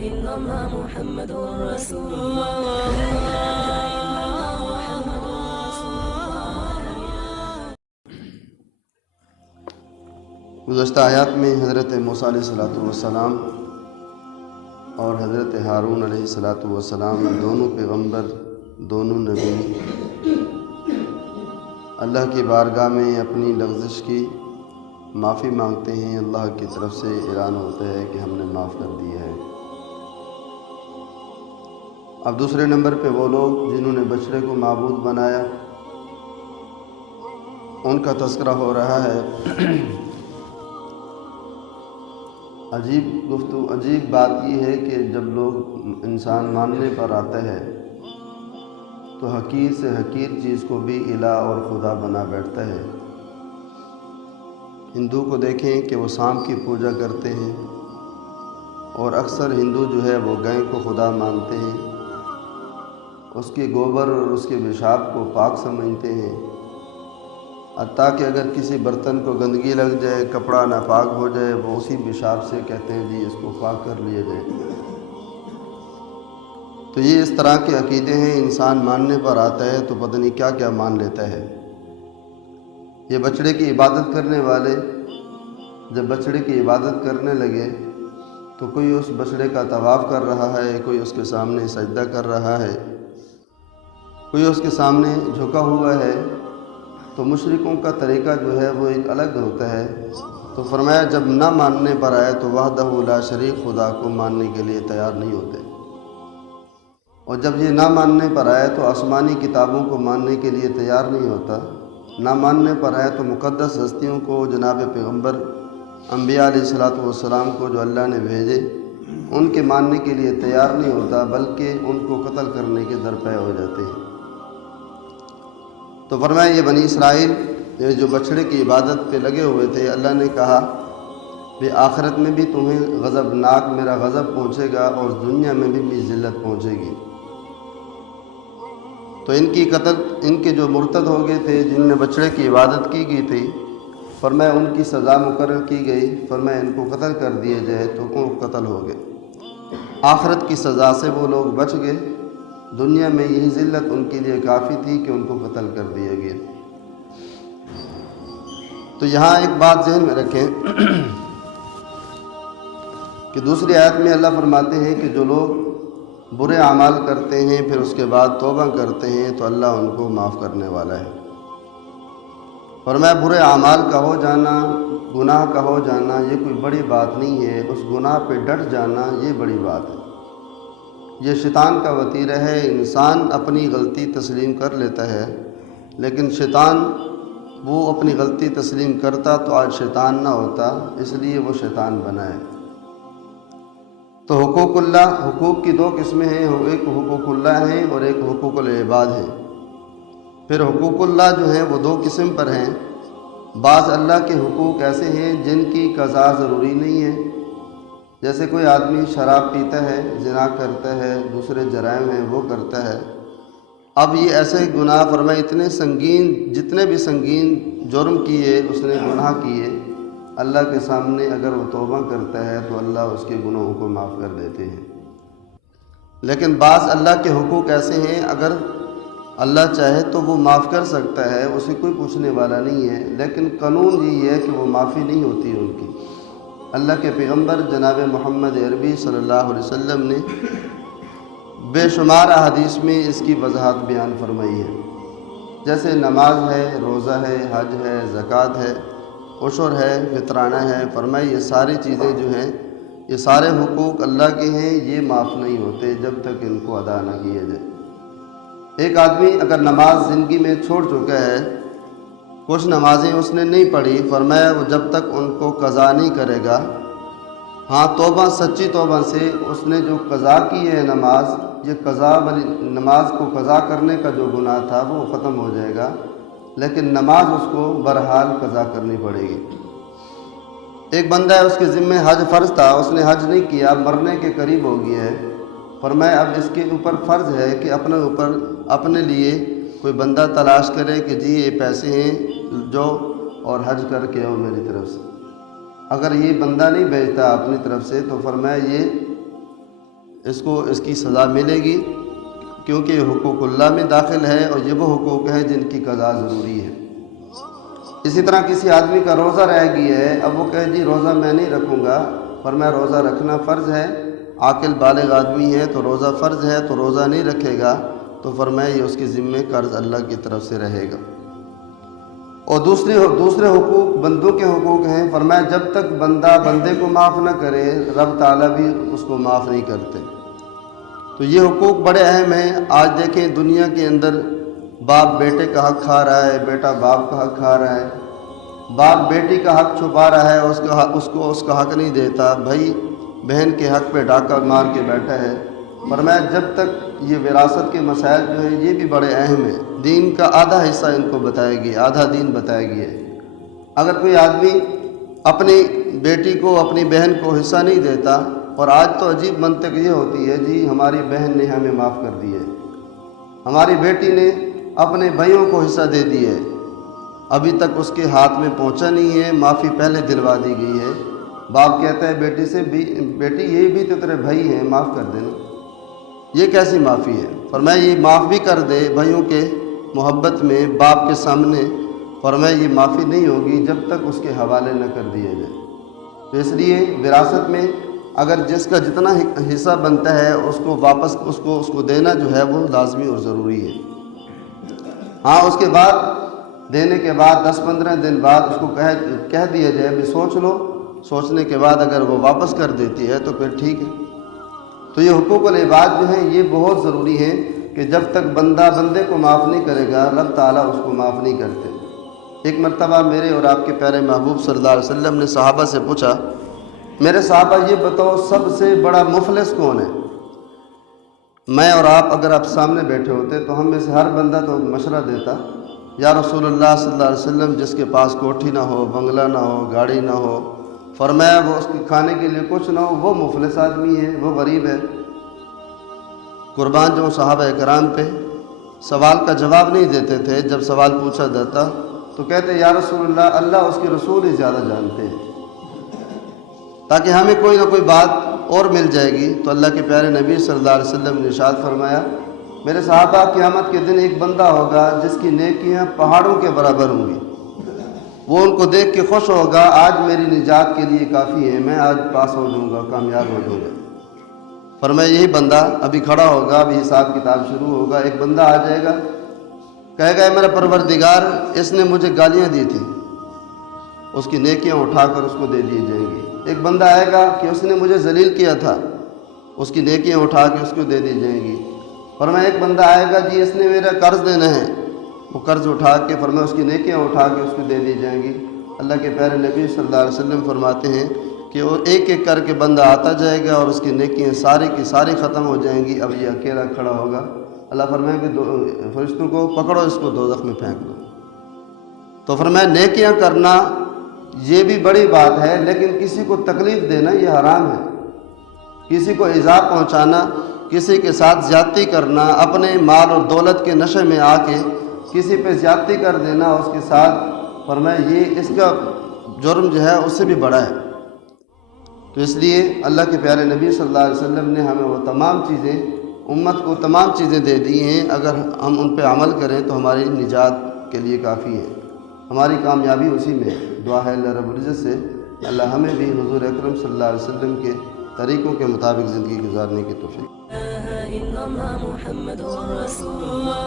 إلا الله محمد رسول الله. گزشتہ آیات میں حضرت موسیٰ علیہ السلام اور حضرت ہارون علیہ السلام دونوں پیغمبر، دونوں نبی اللہ کی بارگاہ میں اپنی لغزش کی معافی مانگتے ہیں. اللہ کی طرف سے اعلان ہوتا ہے کہ ہم نے معاف کر دیا ہے. اب دوسرے نمبر پہ وہ لوگ جنہوں نے بچڑے کو معبود بنایا، ان کا تذکرہ ہو رہا ہے. عجیب بات یہ ہے کہ جب لوگ انسان ماننے پر آتا ہے تو حقیر سے حقیر چیز کو بھی الہ اور خدا بنا بیٹھتا ہے. ہندو کو دیکھیں کہ وہ سانپ کی پوجا کرتے ہیں، اور اکثر ہندو جو ہے وہ گائے کو خدا مانتے ہیں، اس کے گوبر اور اس کے پیشاب کو پاک سمجھتے ہیں. حتیٰ کہ اگر کسی برتن کو گندگی لگ جائے، کپڑا ناپاک ہو جائے، وہ اسی پیشاب سے کہتے ہیں جی اس کو پاک کر لیا جائے. تو یہ اس طرح کے عقیدے ہیں. انسان ماننے پر آتا ہے تو پتہ نہیں کیا کیا مان لیتا ہے. یہ بچڑے کی عبادت کرنے والے جب بچڑے کی عبادت کرنے لگے تو کوئی اس بچڑے کا طواف کر رہا ہے، کوئی اس کے سامنے سجدہ کر رہا ہے، کوئی اس کے سامنے جھکا ہوا ہے. تو مشرکوں کا طریقہ جو ہے وہ ایک الگ ہوتا ہے. تو فرمایا جب نہ ماننے پر آئے تو وحدہ لا شریک خدا کو ماننے کے لیے تیار نہیں ہوتے، اور جب یہ نہ ماننے پر آئے تو آسمانی کتابوں کو ماننے کے لیے تیار نہیں ہوتا. نہ ماننے پر آئے تو مقدس ہستیوں کو، جناب پیغمبر انبیاء علیہ السلام کو جو اللہ نے بھیجے، ان کے ماننے کے لیے تیار نہیں ہوتا، بلکہ ان کو قتل کرنے کے درپے ہو جاتے ہیں. تو فرمایا یہ بنی اسرائیل یہ جو بچڑے کی عبادت پہ لگے ہوئے تھے، اللہ نے کہا کہ آخرت میں بھی تمہیں غضبناک میرا غضب پہنچے گا اور دنیا میں بھی میری ذلت پہنچے گی. تو ان کے جو مرتد ہو گئے تھے، جن نے بچڑے کی عبادت کی گئی تھی، فرمایا ان کی سزا مقرر کی گئی. فرمایا ان کو قتل کر دیے جائے تو وہ قتل ہو گئے. آخرت کی سزا سے وہ لوگ بچ گئے. دنیا میں یہی ذلت ان کے لیے کافی تھی کہ ان کو قتل کر دیا گیا. تو یہاں ایک بات ذہن میں رکھیں کہ دوسری آیت میں اللہ فرماتے ہیں کہ جو لوگ برے اعمال کرتے ہیں پھر اس کے بعد توبہ کرتے ہیں تو اللہ ان کو معاف کرنے والا ہے. فرمایا برے اعمال کا ہو جانا، گناہ کا ہو جانا یہ کوئی بڑی بات نہیں ہے، اس گناہ پہ ڈٹ جانا یہ بڑی بات ہے. یہ شیطان کا وتیرہ ہے. انسان اپنی غلطی تسلیم کر لیتا ہے، لیکن شیطان وہ اپنی غلطی تسلیم کرتا تو آج شیطان نہ ہوتا، اس لیے وہ شیطان بنا ہے. تو حقوق اللہ، حقوق کی دو قسمیں ہیں، ایک حقوق اللہ ہیں اور ایک حقوق العباد ہیں. پھر حقوق اللہ جو ہیں وہ دو قسم پر ہیں. بعض اللہ کے حقوق ایسے ہیں جن کی قضا ضروری نہیں ہے. جیسے کوئی آدمی شراب پیتا ہے، زنا کرتا ہے، دوسرے جرائم ہیں وہ کرتا ہے. اب یہ ایسے گناہ فرمائے اتنے سنگین، جتنے بھی سنگین جرم کیے، اس نے گناہ کیے، اللہ کے سامنے اگر وہ توبہ کرتا ہے تو اللہ اس کے گناہوں کو معاف کر دیتے ہیں. لیکن بعض اللہ کے حقوق ایسے ہیں اگر اللہ چاہے تو وہ معاف کر سکتا ہے، اسے کوئی پوچھنے والا نہیں ہے، لیکن قانون یہ ہے کہ وہ معافی نہیں ہوتی ان کی. اللہ کے پیغمبر جناب محمد عربی صلی اللہ علیہ وسلم نے بے شمار احادیث میں اس کی وضاحت بیان فرمائی ہے. جیسے نماز ہے، روزہ ہے، حج ہے، زکوٰۃ ہے، عشر ہے، فطرانہ ہے. فرمائی یہ ساری چیزیں جو ہیں، یہ سارے حقوق اللہ کے ہیں، یہ معاف نہیں ہوتے جب تک ان کو ادا نہ کیا جائے. ایک آدمی اگر نماز زندگی میں چھوڑ چکا ہے، کچھ نمازیں اس نے نہیں پڑھی، فرمایا وہ جب تک ان کو قضا نہیں کرے گا، ہاں توبہ، سچی توبہ سے اس نے جو قضا کی ہے نماز، یہ قضا والی نماز کو قضا کرنے کا جو گناہ تھا وہ ختم ہو جائے گا، لیکن نماز اس کو بہرحال قضا کرنی پڑے گی. ایک بندہ ہے، اس کے ذمہ حج فرض تھا، اس نے حج نہیں کیا، مرنے کے قریب ہو گیا ہے. فرمایا اب اس کے اوپر فرض ہے کہ اپنے لیے کوئی بندہ تلاش کرے کہ جی یہ پیسے ہیں جو اور حج کر کے آؤ میری طرف سے. اگر یہ بندہ نہیں بھیجتا اپنی طرف سے تو فرمایا یہ اس کو اس کی سزا ملے گی، کیونکہ یہ حقوق اللہ میں داخل ہے اور یہ وہ حقوق ہیں جن کی قضا ضروری ہے۔ اسی طرح کسی آدمی کا روزہ رہ گیا ہے، اب وہ کہے جی روزہ میں نہیں رکھوں گا، فرمایا روزہ رکھنا فرض ہے، عاقل بالغ آدمی ہے تو روزہ فرض ہے، تو روزہ نہیں رکھے گا تو فرمایا یہ اس کے ذمے قرض اللہ کی طرف سے رہے گا۔ اور دوسرے حقوق بندوں کے حقوق ہیں، فرمایا جب تک بندہ بندے کو معاف نہ کرے رب تعالیٰ بھی اس کو معاف نہیں کرتے۔ تو یہ حقوق بڑے اہم ہیں۔ آج دیکھیں دنیا کے اندر باپ بیٹے کا حق کھا رہا ہے، بیٹا باپ کا حق کھا رہا ہے، باپ بیٹی کا حق چھپا رہا ہے، اس کا حق نہیں دیتا، بھائی بہن کے حق پہ ڈاکہ مار کے بیٹھا ہے۔ فرمایا جب تک یہ وراثت کے مسائل جو ہیں یہ بھی بڑے اہم ہیں، دین کا آدھا حصہ ان کو بتایا گیا، آدھا دین بتایا گیا ہے۔ اگر کوئی آدمی اپنی بیٹی کو اپنی بہن کو حصہ نہیں دیتا، اور آج تو عجیب منطق یہ ہوتی ہے جی ہماری بہن نے ہمیں معاف کر دی ہے، ہماری بیٹی نے اپنے بھائیوں کو حصہ دے دی ہے، ابھی تک اس کے ہاتھ میں پہنچا نہیں ہے، معافی پہلے دلوا دی گئی ہے۔ باپ کہتا ہے بیٹی سے بیٹی یہ بھی تو تیرے بھائی ہیں، معاف کر دینا۔ یہ کیسی معافی ہے؟ فرمایا یہ معاف بھی کر دے بھائیوں کے محبت میں باپ کے سامنے، فرمایا یہ معافی نہیں ہوگی جب تک اس کے حوالے نہ کر دیا جائے۔ تو اس لیے وراثت میں اگر جس کا جتنا حصہ بنتا ہے اس کو واپس اس کو دینا جو ہے وہ لازمی اور ضروری ہے۔ ہاں اس کے بعد دینے کے بعد 10-15 دن بعد اس کو کہہ دیا جائے بھی سوچ لو، سوچنے کے بعد اگر وہ واپس کر دیتی ہے تو پھر ٹھیک ہے۔ تو یہ حقوق العباد جو ہیں یہ بہت ضروری ہیں کہ جب تک بندہ بندے کو معاف نہیں کرے گا رب تعالیٰ اس کو معاف نہیں کرتے۔ ایک مرتبہ میرے اور آپ کے پیارے محبوب صلی اللہ علیہ وسلم نے صحابہ سے پوچھا، میرے صحابہ یہ بتاؤ سب سے بڑا مفلس کون ہے؟ میں اور آپ اگر آپ سامنے بیٹھے ہوتے تو ہم میں سے ہر بندہ تو مشورہ دیتا، یا رسول اللہ صلی اللہ علیہ وسلم جس کے پاس کوٹھی نہ ہو، بنگلہ نہ ہو، گاڑی نہ ہو، فرمایا وہ اس کے کھانے کے لیے کچھ نہ ہو، وہ مفلس آدمی ہے، وہ غریب ہے۔ قربان جو صحابہ کرام پہ سوال کا جواب نہیں دیتے تھے، جب سوال پوچھا جاتا تو کہتے یا رسول اللہ اللہ اس کے رسول ہی زیادہ جانتے ہیں، تاکہ ہمیں کوئی نہ کوئی بات اور مل جائے گی۔ تو اللہ کے پیارے نبی صلی اللہ علیہ وسلم نے ارشاد فرمایا، میرے صحابہ قیامت کے دن ایک بندہ ہوگا جس کی نیکیاں پہاڑوں کے برابر ہوں گی، وہ ان کو دیکھ کے خوش ہوگا، آج میری نجات کے لیے کافی ہے، میں آج پاس ہو جاؤں گا، کامیاب ہو جاؤں گا۔ فرمایا یہی بندہ ابھی کھڑا ہوگا، ابھی حساب کتاب شروع ہوگا، ایک بندہ آ جائے گا کہے گا میرا پروردگار اس نے مجھے گالیاں دی تھی، اس کی نیکیاں اٹھا کر اس کو دے دی جائیں گی۔ ایک بندہ آئے گا کہ اس نے مجھے ذلیل کیا تھا، اس کی نیکیاں اٹھا کے اس کو دے دی جائیں گی۔ فرمایا ایک بندہ آئے گا جی اس نے میرا قرض دینا ہے، وہ قرض اٹھا کے فرمایا اس کی نیکیاں اٹھا کے اس کو دے دی جائیں گی۔ اللہ کے پیارے نبی صلی اللہ علیہ وسلم فرماتے ہیں کہ وہ ایک ایک کر کے بندہ آتا جائے گا اور اس کی نیکیاں ساری کی ساری ختم ہو جائیں گی، اب یہ اکیلا کھڑا ہوگا۔ اللہ فرمایا کہ فرشتوں کو پکڑو، اس کو دوزخ میں پھینک دو۔ تو فرمایا نیکیاں کرنا یہ بھی بڑی بات ہے، لیکن کسی کو تکلیف دینا یہ حرام ہے، کسی کو ایذا پہنچانا، کسی کے ساتھ زیادتی کرنا، اپنے مال اور دولت کے نشے میں آ کے کسی پہ زیادتی کر دینا اس کے ساتھ، فرمایا یہ اس کا جرم جو ہے اس سے بھی بڑا ہے۔ تو اس لیے اللہ کے پیارے نبی صلی اللہ علیہ وسلم نے ہمیں وہ تمام چیزیں، امت کو تمام چیزیں دے دی ہیں، اگر ہم ان پہ عمل کریں تو ہماری نجات کے لیے کافی ہے، ہماری کامیابی اسی میں ہے۔ دعا ہے اللہ رب العزت سے اللہ ہمیں بھی حضور اکرم صلی اللہ علیہ وسلم کے طریقوں کے مطابق زندگی گزارنے کی توفیق۔ محمد رسول اللہ